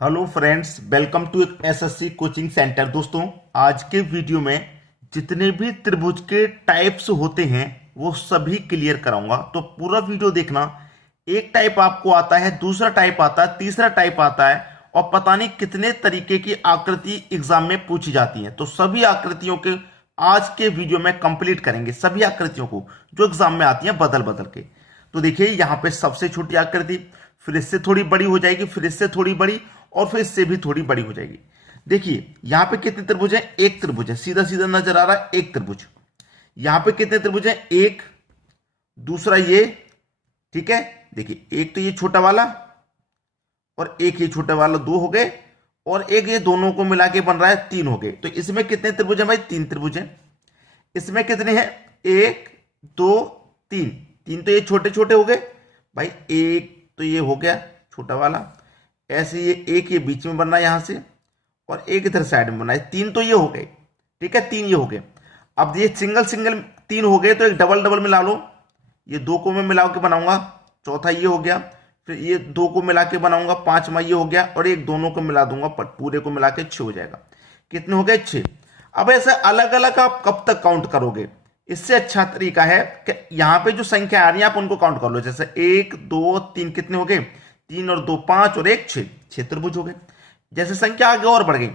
Hello friends, welcome to SSC coaching centre. दोस्तों, आज के वीडियो में जितने भी त्रिभुज के टाइप्स होते हैं वो सभी क्लियर कराऊंगा, तो पूरा वीडियो देखना। एक टाइप आपको आता है, दूसरा टाइप आता है, तीसरा टाइप आता है, और पता नहीं कितने तरीके की आकृति एग्जाम में पूछी जाती हैं। तो सभी आकृतियों के आज के वीडियो में कंप्लीट करेंगे, सभी आकृतियों को जो एग्जाम में आती हैं बदल बदल के। तो देखिए, यहाँ पे सबसे छोटी आकृति, फिर इससे थोड़ी बड़ी हो जाएगी, फिर इससे थोड़ी बड़ी, और फिर इससे भी थोड़ी बड़ी हो जाएगी। देखिए यहां पे कितने त्रिभुज है? एक त्रिभुज है, सीधा सीधा नजर आ रहा है, एक त्रिभुज। यहां पे कितने त्रिभुज है? एक, दूसरा ये, ठीक है। देखिए एक तो ये छोटा वाला और एक ये छोटा वाला, दो हो गए, और एक ये दोनों को मिला के बन रहा है, तीन हो गए। तो इसमें कितने त्रिभुज है भाई? तीन त्रिभुज है। इसमें कितने हैं? एक, दो, तीन। तीन तो ये छोटे छोटे हो गए भाई, एक तो ये हो गया छोटा वाला, ऐसे ये एक ये बीच में बनना है यहां से, और एक इधर साइड में बनना है। तीन तो ये हो गए, ठीक है, तीन ये हो गए। अब ये सिंगल सिंगल तीन हो गए, तो एक डबल डबल मिला लो। ये दो को मैं मिला के बनाऊंगा, चौथा ये हो गया। फिर ये दो को मिला के बनाऊंगा, पांचवा ये हो गया, और एक दोनों को मिला दूंगा, पूरे को मिला के छह हो जाएगा। कितने हो गए? छह। अब ऐसे अलग अलग आप कब तक काउंट करोगे? इससे अच्छा तरीका है कि यहां पे जो संख्या आ रही है आप उनको काउंट कर लो। जैसे एक, दो, तीन, कितने हो गए? तीन और दो पांच, और एक छह, छह त्रिभुज हो गए। जैसे संख्या आगे और बढ़ गई,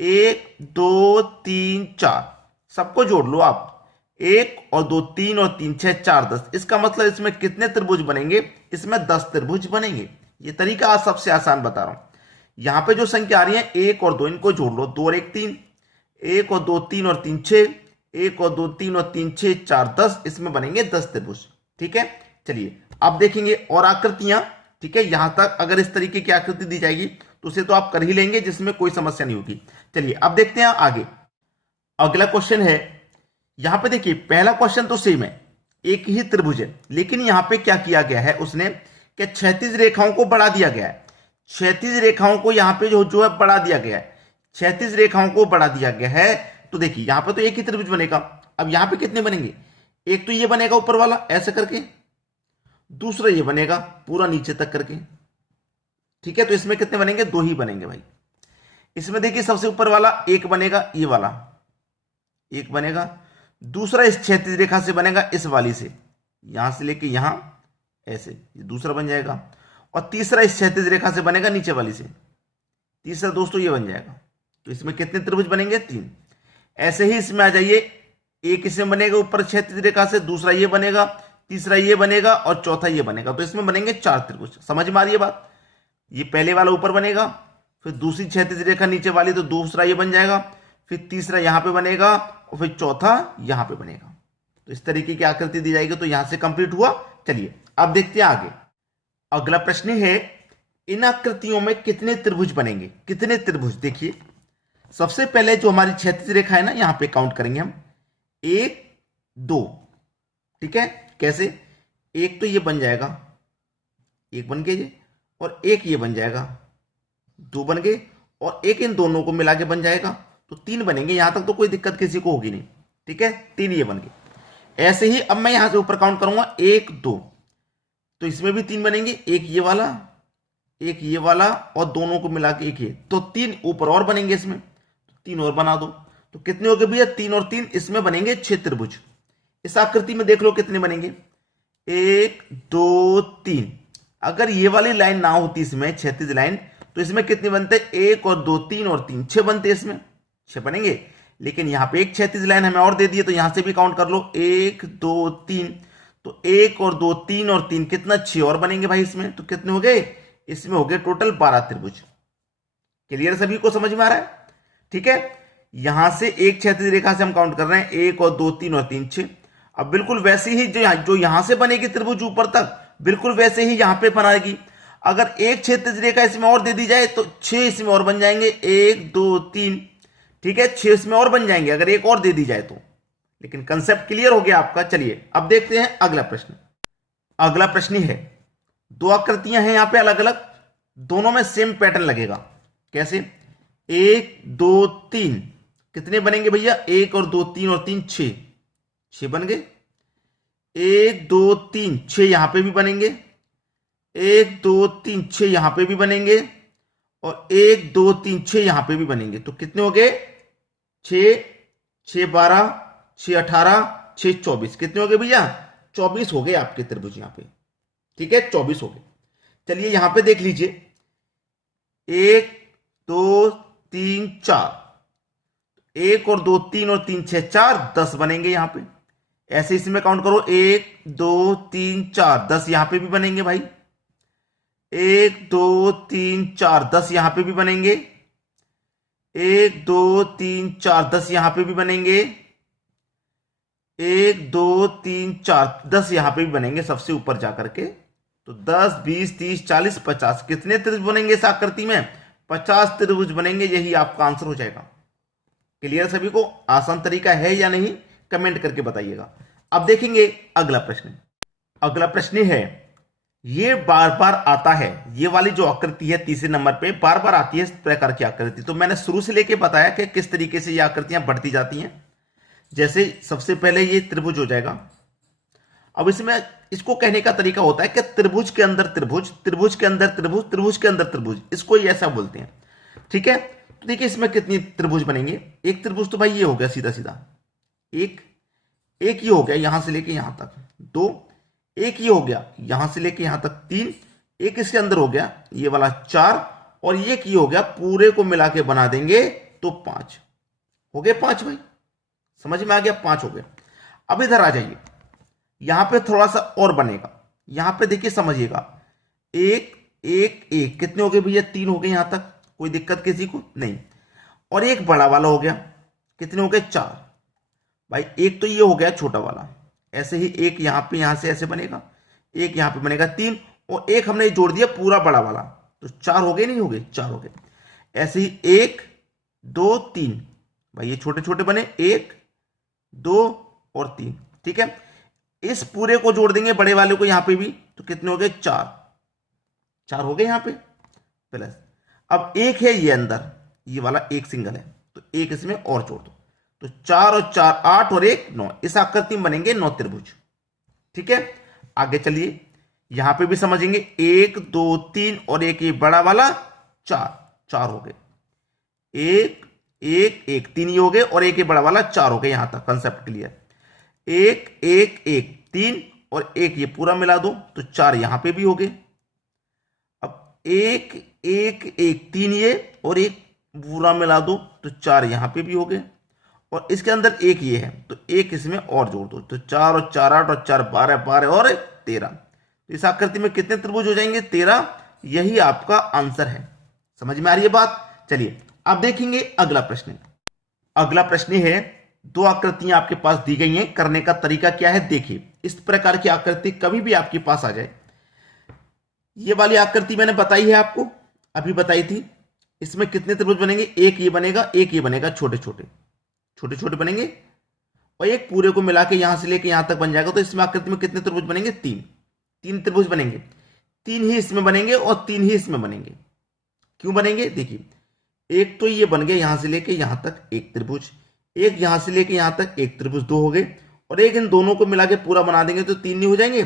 एक, दो, तीन, चार, सबको जोड़ लो आप। एक और दो, तीन और तीन, छह, चार, 10। इसका मतलब इसमें कितने त्रिभुज बनेंगे? इसमें 10 त्रिभुज बनेंगे। ये तरीका आज सबसे आसान बता रहा हूं। यहां पे जो संख्या आ रही है एक और दो, इनको जोड़ लो। दो और एक तीन, एक और दो तीन और तीन छह, एक और दो तीन और तीन छह, चार 10। इसमें बनेंगे 10 त्रिभुज, ठीक है। चलिए अब देखेंगे और आकृतियां, ठीक है। यहां तक अगर इस तरीके की आकृति दी जाएगी तो उसे तो आप कर ही लेंगे, जिसमें कोई समस्या नहीं होगी। चलिए अब देखते हैं आगे। अगला क्वेश्चन है, यहां पे देखिए पहला क्वेश्चन तो सेम है, एक ही त्रिभुज है, लेकिन यहां पे क्या किया गया है उसने, कि क्षैतिज रेखाओं को बढ़ा दिया गया है। क्षैतिज रेखाओं को यहां पे जो जो है बढ़ा दिया गया है, क्षैतिज रेखाओं को बढ़ा दिया गया है। तो देखिए यहां पे तो एक ही त्रिभुज बनेगा। अब यहां पे कितने बनेंगे? एक तो ये बनेगा ऊपर वाला ऐसे करके, दूसरा ये बनेगा पूरा नीचे तक करके, ठीक है। तो इसमें कितने बनेंगे? दो ही बनेंगे भाई। इसमें देखिए सबसे ऊपर वाला एक बनेगा, ये वाला एक बनेगा। दूसरा इस क्षैतिज रेखा से बनेगा, इस वाली से, यहां से लेके यहां ऐसे, ये दूसरा बन जाएगा। और तीसरा इस क्षैतिज रेखा से बनेगा, नीचे वाली से, तीसरा दोस्तों ये बन जाएगा। तो इसमें कितने त्रिभुज बनेंगे? तीन। ऐसे ही इसमें आ जाइए, एक इसमें बनेगा ऊपर क्षैतिज रेखा से, दूसरा ये बनेगा, तीसरा ये बनेगा, और चौथा ये बनेगा। तो इसमें बनेंगे चार त्रिभुज। समझ में आ रही है बात? ये पहले वाला ऊपर बनेगा, फिर दूसरी क्षैतिज रेखा नीचे वाली, तो दूसरा ये बन जाएगा, फिर तीसरा यहां पे बनेगा, और फिर चौथा यहां पे बनेगा। तो इस तरीके की आकृति दी जाएगी। तो यहां से कंप्लीट हुआ। चलिए अब देखते हैं आगे। अगला प्रश्न है, इन आकृतियों में कितने त्रिभुज बनेंगे? कितने त्रिभुज? देखिए सबसे पहले जो हमारी क्षैतिज रेखा है ना, यहां पे काउंट करेंगे हम, एक, दो, ठीक है। कैसे? एक तो ये बन जाएगा, एक बन गए ये, और एक ये बन जाएगा, दो बन गए, और एक इन दोनों को मिला के बन जाएगा। तो तीन बनेंगे। यहां तक तो कोई दिक्कत किसी को होगी नहीं, ठीक है। तीन ये बन गए। ऐसे ही अब मैं यहां से ऊपर काउंट करूंगा, एक, दो, तो इसमें भी तीन बनेंगे, एक ये वाला, एक ये वाला, और दोनों को मिला के एक ये, तो तीन ऊपर और बनेंगे इसमें। तो तीन और बना दो। तो कितने हो गए भैया? तीन और तीन, इसमें बनेंगे छह त्रिभुज। इस आकृति में देख लो कितने बनेंगे, एक, दो, तीन। अगर ये वाली लाइन ना होती इसमें, क्षैतिज लाइन, तो इसमें कितने बनते? एक और दो, तीन और तीन, छह बनते। इसमें छह बनेंगे। लेकिन यहां पे एक क्षैतिज लाइन हमें और दे दी है, तो यहां से भी काउंट कर लो, एक, दो, तीन। तो एक और दो, तीन और तीन, कितना? छह और बनेंगे भाई इसमें। तो कितने हो गए? इसमें हो गए टोटल 12 त्रिभुज। क्लियर? सभी को समझ में आ रहा है? ठीक है। यहां से एक क्षैतिज रेखा से हम काउंट कर रहे हैं, एक और दो, तीन और तीन, छह। अब बिल्कुल वैसे ही जो यहां से बनेगी त्रिभुज ऊपर तक, बिल्कुल वैसे ही यहां पे बनाएगी। अगर एक क्षैतिज रेखा इसमें और दे दी जाए तो छह इसमें और बन जाएंगे, एक, दो, तीन, ठीक है, छह इसमें और बन जाएंगे अगर एक और दे दी जाए तो। लेकिन कंसेप्ट क्लियर हो गया आपका। चलिए अब देखते हैं अगला प्रश्न। अगला प्रश्न है, दो आकृतियां हैं यहां पे अलग अलग, दोनों में सेम पैटर्न लगेगा। कैसे? एक, दो, तीन, कितने बनेंगे भैया? एक और दो, तीन और तीन, छह, छह बन गए। एक, दो, तीन, छह यहां पे भी बनेंगे, एक, दो, तीन, छह यहां पे भी बनेंगे, और 1 2 3 6 यहां पे भी बनेंगे। तो कितने हो गए? 6 6 12 6 18 6 24। कितने हो गए भैया? 24 हो गए आपके त्रिभुज यहां पे। ठीक है, 24 हो गए। चलिए यहां पे देख लीजिए, 1 2 3 4, 1 और 2 3 और 3 6 4, 10 बनेंगे यहां पे। ऐसे इसमें काउंट करो, 1 2 3 4, 10 यहां पे भी बनेंगे भाई। 1 2 3 4, 10 यहां पे भी बनेंगे। 1 2 3 4, 10 यहां पे भी बनेंगे। 1 2 3 4, 10 यहां पे भी बनेंगे सबसे ऊपर जाकर के। तो 10 20 30 40 50, कितने त्रिभुज बनेंगे इस आकृति में? 50 त्रिभुज बनेंगे। यही आपका आंसर हो जाएगा। क्लियर सभी को? आसान तरीका है या नहीं, कमेंट करके बताइएगा। अब देखेंगे अगला प्रश्न। अगला प्रश्न है, ये बार बार आता है, ये वाली जो आकृति है तीसरे नंबर पे बार बार आती है इस प्रकार की आकृति। तो मैंने शुरू से लेके बताया कि किस तरीके से ये आकृतियां बढ़ती जाती हैं। जैसे सबसे पहले ये त्रिभुज हो जाएगा। अब इसमें इसको कहने का तरीका होता है कि त्रिभुज के अंदर त्रिभुज, त्रिभुज के अंदर त्रिभुज, त्रिभुज के अंदर त्रिभुज, इसको ही ऐसा बोलते हैं। ठीक है, तो देखिए इसमें कितनी त्रिभुज बनेंगे। एक त्रिभुज तो भाई ये हो गया सीधा सीधा, एक ये हो गया यहां से लेके यहां तक, 2, एक ये हो गया यहां से लेके यहां तक, 3, एक इसके अंदर हो गया ये वाला 4, और एक ये हो गया, पूरे को मिला के बना देंगे तो 5 हो गए। 5 भाई, समझ में आ गया? 5 हो गए। अब इधर आ जाइए, यहां पे थोड़ा सा और बनेगा। यहां पे देखिए समझिएगा, 1 1 1, कितने हो गए भैया? 3 हो गए यहां तक, कोई दिक्कत किसी को नहीं। और एक बड़ा वाला हो गया, कितने हो गए? 4 भाई। एक तो ये हो गया छोटा वाला, ऐसे ही एक यहां पे, यहां से ऐसे बनेगा, एक यहां पे बनेगा 3, और एक हमने जोड़ दिया पूरा बड़ा वाला, तो 4 हो गए। नहीं हो गए? 4 हो गए। ऐसे ही 1 2 3 भाई, ये छोटे छोटे बने, 1 2 और 3। ठीक है, इस पूरे को जोड़ देंगे बड़े वाले को यहां पे भी, तो कितने हो गए? 4 हो गए यहां पे प्लस। अब एक है ये अंदर, ये वाला एक सिंगल है, तो एक इसमें और जोड़ दो, तो 4 और 4 8 और 1 9। इस आकृति में बनेंगे 9 त्रिभुज। ठीक है, आगे चलिए, यहां पे भी समझेंगे, 1 2 3 और एक ये बड़ा वाला 4 हो गए। 1 1 1, 3 ये हो गए, और एक ये बड़ा वाला 4 हो गए। यहां तक कंसेप्ट क्लियर? 1 1 1 3 और एक ये पूरा मिला दो तो 4 यहां पे भी हो गए। अब 1 1 1 3 ये और एक पूरा मिला दो तो 4 यहां पे भी हो गए, और इसके अंदर एक ये है, तो एक इसमें और जोड़ दो, तो 4 और 4 8 और 4 12 12 और 13। तो इस आकृति में कितने त्रिभुज हो जाएंगे? 13। यही आपका आंसर है। समझ में आ रही है बात? चलिए अब देखेंगे अगला प्रश्न। अगला प्रश्न है, दो आकृतियां आपके पास दी गई हैं, करने का तरीका क्या है देखिए। इस प्रकार की आकृति कभी भी आपके पास आ जाए, ये वाली आकृति मैंने बताई है आपको, अभी बताई थी। इसमें कितने त्रिभुज बनेंगे? एक ये बनेगा, एक ये बनेगा, छोटे छोटे बनेंगे, और एक पूरे को मिला के यहां से लेके यहां तक बन जाएगा। तो इसमें आकृति में कितने त्रिभुज बनेंगे? 3 त्रिभुज बनेंगे। 3 ही इसमें बनेंगे और 3 ही इसमें बनेंगे। क्यों बनेंगे? देखिए, एक तो ये बन गए यहां से लेके यहां तक एक त्रिभुज, एक यहां से लेके यहां तक एक त्रिभुज, 2 हो गए, और एक इन दोनों को मिला के पूरा बना देंगे तो 3 नहीं हो जाएंगे?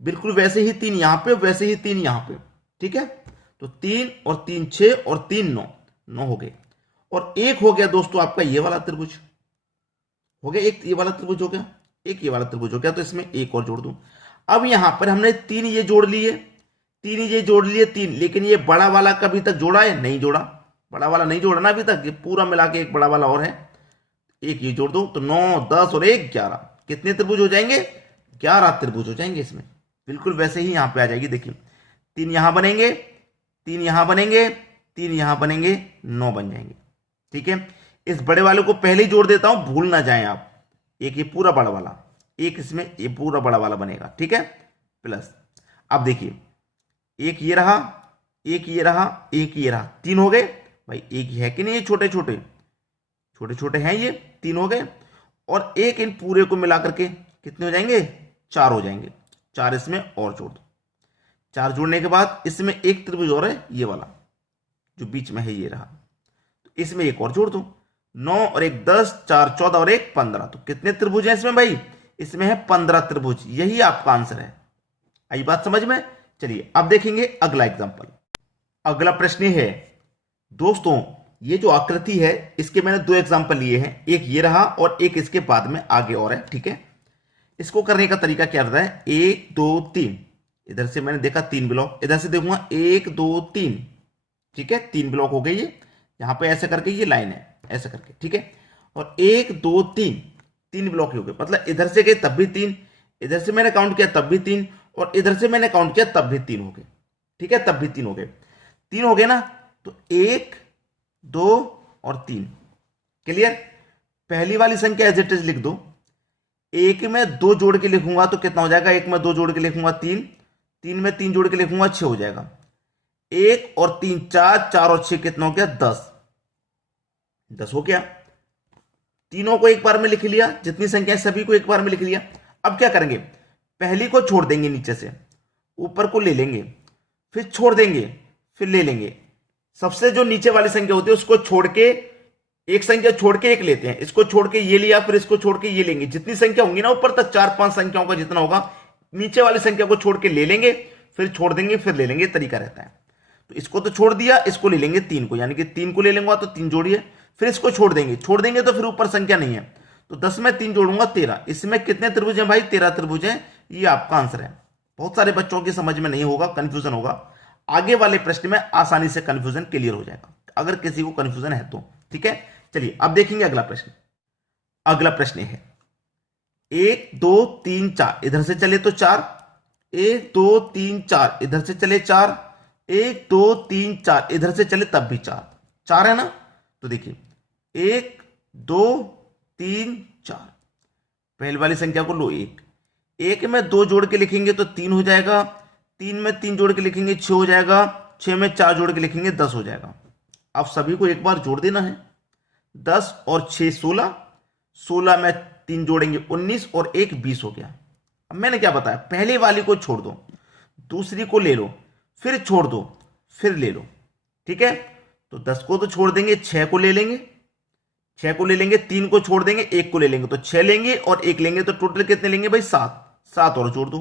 बिल्कुल वैसे ही 3 यहां पे, वैसे ही 3 यहां पे। ठीक है, तो 3 और 3 6 और 3 9 हो गए। और एक हो गया दोस्तों आपका ये वाला त्रिभुज हो गया, एक ये वाला त्रिभुज हो गया, एक ये वाला त्रिभुज हो गया, तो इसमें एक और जोड़ दूं। अब यहां पर हमने 3 ये जोड़ लिए, 3 ये जोड़ लिए 3, लेकिन ये बड़ा वाला कभी तक जोड़ा है? नहीं जोड़ा, बड़ा वाला नहीं जोड़ा ना अभी तक। ये पूरा मिला के एक बड़ा वाला और है, एक ये जोड़ दो, तो 9 10 और 1 11। कितने त्रिभुज हो जाएंगे? 11 त्रिभुज हो जाएंगे इसमें। बिल्कुल वैसे ही यहां पे आ जाएगी। देखिए, 3 यहां बनेंगे, 3 यहां बनेंगे, 3 यहां बनेंगे, 9 बन जाएंगे। ठीक है, इस बड़े वाले को पहले ही जोड़ देता हूं, भूल ना जाएं आप। एक ये पूरा बड़ा वाला, एक इसमें ये पूरा बड़ा वाला बनेगा। ठीक है, प्लस। अब देखिए, एक ये रहा, एक ये रहा, एक ये रहा, 3 हो गए भाई। एक ही है कि नहीं? ये छोटे छोटे हैं, ये 3 हो गए, और एक इन पूरे को मिला करके कितने हो जाएंगे? 4 हो जाएंगे। 4 इसमें और जोड़ दो। 4 जोड़ने के बाद इसमें एक त्रिभुज और है, ये वाला जो बीच में है, ये रहा, तो इसमें एक और जोड़ दो। 9 और 1 10, 4 14 और 1 15। तो कितने त्रिभुज हैं इसमें भाई? इसमें है 15 त्रिभुज। यही आपका आंसर है। आई बात समझ में? चलिए अब देखेंगे अगला एग्जांपल। अगला प्रश्न है, दोस्तों ये जो आकृति है इसके मैंने दो एग्जांपल लिए हैं, एक ये रहा और एक इसके बाद में आगे और है। ठीक है, इसको करने का तरीका क्या रहता है, 1 2 3, इधर से मैंने देखा 3 ब्लॉक, इधर से देखूंगा 1 2 3। ठीक है, 3 ब्लॉक हो गए ये, यहां पे ऐसे करके ये लाइन है ऐसे करके। ठीक है, और 1 2 3, 3 ब्लॉक हो गए, मतलब इधर से गए तब भी 3, इधर से मैंने काउंट किया तब भी 3, और इधर से मैंने काउंट किया तब भी 3 हो गए। ठीक है, तब भी 3 हो गए, 3 हो गए ना, तो 1 2 और 3। क्लियर। पहली वाली संख्या एज इट इज लिख दो, एक में 2 जोड़ के लिखूंगा तो कितना हो जाएगा, एक में 2 जोड़ के लिखूंगा 3, 3 में 3 जोड़ के लिखूंगा 6 हो जाएगा, 1 और 3 4, 4 और 6 कितना हो गया, 10, 10 हो गया। तीनों को एक बार में लिख लिया, जितनी संख्या सभी को एक बार में लिख लिया। अब क्या करेंगे, पहली को छोड़ देंगे, नीचे से ऊपर को ले लेंगे, फिर छोड़ देंगे, फिर ले लेंगे। सबसे जो नीचे वाली संख्या होती है उसको छोड़ के, एक संख्या छोड़ के एक लेते हैं, इसको छोड़ के ये लिया, फिर इसको छोड़ के ये लेंगे। जितनी संख्या होंगी ना ऊपर तक, 4 5 संख्याओं का जितना होगा, नीचे वाली संख्या को छोड़ के ले लेंगे, फिर छोड़ देंगे, फिर ले लेंगे, तरीका रहता है। तो इसको तो छोड़ दिया, इसको ले लेंगे 3 को, यानी कि 3 को ले लेंगे तो 3 जोड़िए, फिर इसको छोड़ देंगे तो फिर ऊपर संख्या नहीं है, तो 10 में 3 जोड़ूंगा 13। इसमें कितने त्रिभुज हैं भाई, 13 त्रिभुज हैं, ये आपका आंसर है। बहुत सारे बच्चों की समझ में नहीं होगा, कंफ्यूजन होगा, आगे वाले प्रश्न में आसानी से कंफ्यूजन क्लियर हो जाएगा अगर किसी को कंफ्यूजन है तो। ठीक है, चलिए अब देखेंगे अगला प्रश्न। अगला प्रश्न है 1 2 3 4, इधर से चले तो 4, 1 2 3 4, इधर से चले 4, 1 2 3 4, इधर से चले तब भी 4, 4 है ना। तो देखिए 1 2 3 4, पहली वाली संख्या को लो 1, 1 में 2 जोड़ के लिखेंगे तो 3 हो जाएगा, 3 में 3 जोड़ के लिखेंगे 6 हो जाएगा, 6 में 4 जोड़ के लिखेंगे 10 हो जाएगा। अब सभी को एक बार जोड़ देना है, 10 और 6 16, 16 में 3 जोड़ेंगे 19 और 1 20 हो गया। अब मैंने क्या बताया, पहले वाली को छोड़ दो, दूसरी को ले लो, फिर छोड़ दो, फिर ले लो। ठीक है, तो 10 को तो छोड़ देंगे, 6 को ले लेंगे, 6 को ले लेंगे, 3 को छोड़ देंगे, 1 को ले लेंगे, तो 6 लेंगे और 1 लेंगे, तो टोटल कितने लेंगे भाई, 7, 7 और जोड़ दो,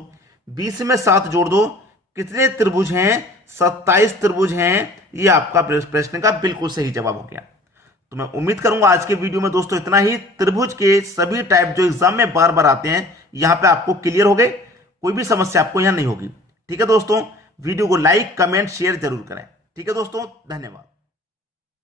20 में 7 जोड़ दो, कितने त्रिभुज हैं, 27 त्रिभुज हैं। ये आपका प्रश्न का बिल्कुल सही जवाब हो गया। तो मैं उम्मीद करूंगा आज के वीडियो में दोस्तों इतना ही। त्रिभुज के सभी टाइप जो एग्जाम में बार बार आते हैं यहां पे आपको क्लियर हो गए, कोई भी समस्या आपको यहां नहीं होगी। ठीक है दोस्तों, वीडियो को लाइक कमेंट शेयर जरूर करें। ठीक है दोस्तों, धन्यवाद।